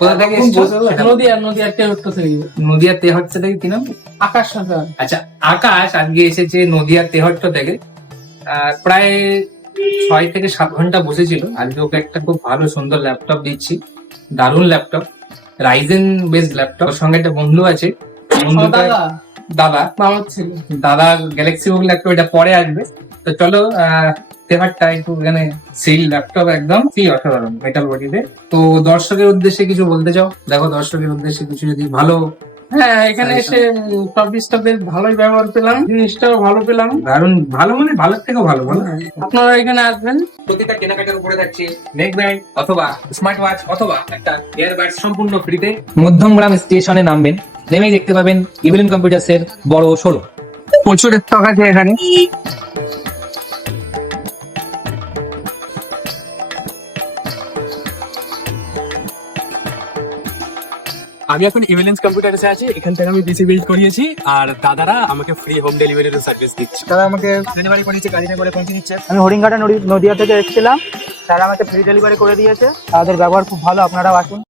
কোথা থেকে এসেছো? নদিয়ার তেহট্ট থেকে। নদিয়ার তেহট্ট থেকে কি নাম? আকাশ সরকার। আচ্ছা, আকাশ আজকে এসেছে নদিয়ার তেহট্ট থেকে। প্রায় 6 থেকে 7 ঘন্টা বসেছিল। আজকে ওকে একটা খুব ভালো সুন্দর ল্যাপটপ দিচ্ছি, দারুণ ল্যাপটপ, রাইজেন বেসড ল্যাপটপ। ওর সঙ্গে একটা বন্ধু আছে, বন্ধুটা দাদা মামার ছেলে। দাদা গ্যালাক্সি বুক ল্যাপটপ, এটা পরে আসবে। তো চলো তেহারটা একটু এখানে সেই ল্যাপটপ একদম কি অসাধারণ মেটাল বডিতে। তো দর্শকের উদ্দেশ্যে কিছু বলতে চাও? দেখো দর্শকের উদ্দেশ্যে কিছু যদি ভালো। হ্যাঁ, এখানে এসে সার্ভিসটা বেশ ভালোই ব্যবহার পেলাম, জিনিসটাও ভালো পেলাম। দারুণ ভালো, মানে ভালোর থেকেও ভালো বলো। আপনারা এখানে আসবেন। প্রতিটা কেনাকাটার উপরে থাকছে নেক ব্যান্ড অথবা স্মার্ট ওয়াচ অথবা একটা ইয়ারবাড সম্পূর্ণ ফ্রিতে। মধ্যমগ্রাম স্টেশনে নামবেন, নেমেই দেখতে পাবেন ইভিলিন কম্পিউটার্স এর বড় শোরুম। প্রচুর স্টক আছে এখানে। আমি এখন ইভিলেন্স কম্পিউটারসে আছি। এখান থেকে আমি পিসি বিল্ড করিয়েছি, আর দাদারা আমাকে ফ্রি হোম ডেলিভারির সার্ভিস দিচ্ছে। তারা আমাকে ডেলিভারি করিয়েছে, গাড়িতে করে পৌঁছে দিচ্ছে। আমি হরিণঘাটা নদিয়া থেকে এসেছিলাম, তারা আমাকে ফ্রি ডেলিভারি করে দিয়েছে। তাদের ব্যবহার খুব ভালো, আপনারাও আসুন।